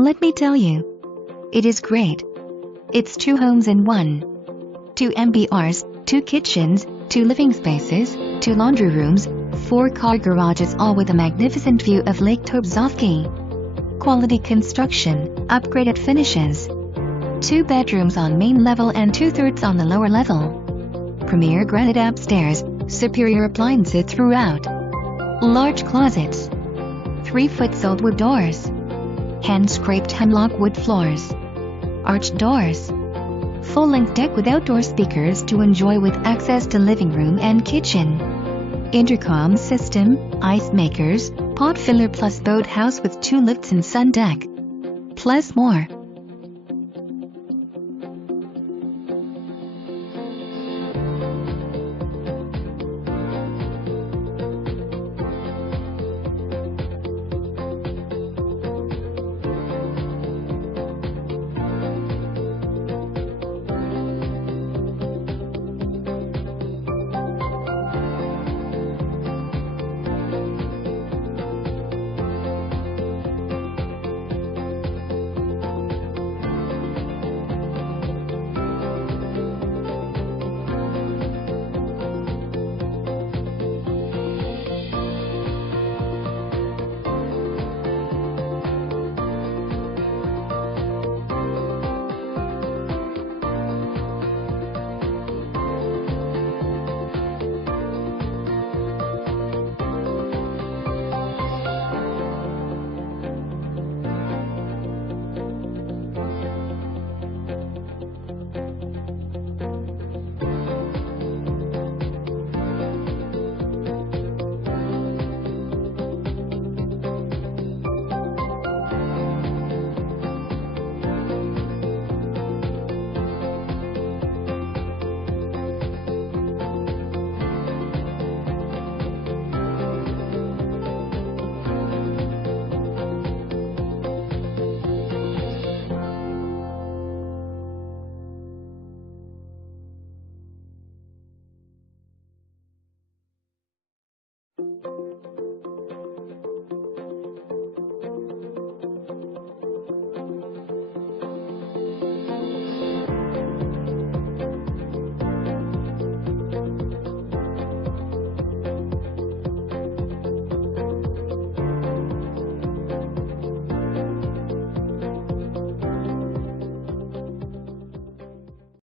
Let me tell you, it is great. It's 2 homes in one. 2 MBRs, 2 kitchens, 2 living spaces, 2 laundry rooms, 4 car garages, all with a magnificent view of Lake Tobesofkee. Quality construction, upgraded finishes. 2 bedrooms on main level and 2/3 on the lower level. Premier granite upstairs, superior appliances throughout. Large closets. 3-foot soldwood doors. Hand-scraped hemlock wood floors. Arched doors. Full-length deck with outdoor speakers to enjoy with access to living room and kitchen. Intercom system, ice makers, pot filler plus boathouse with 2 lifts and sun deck. Plus more.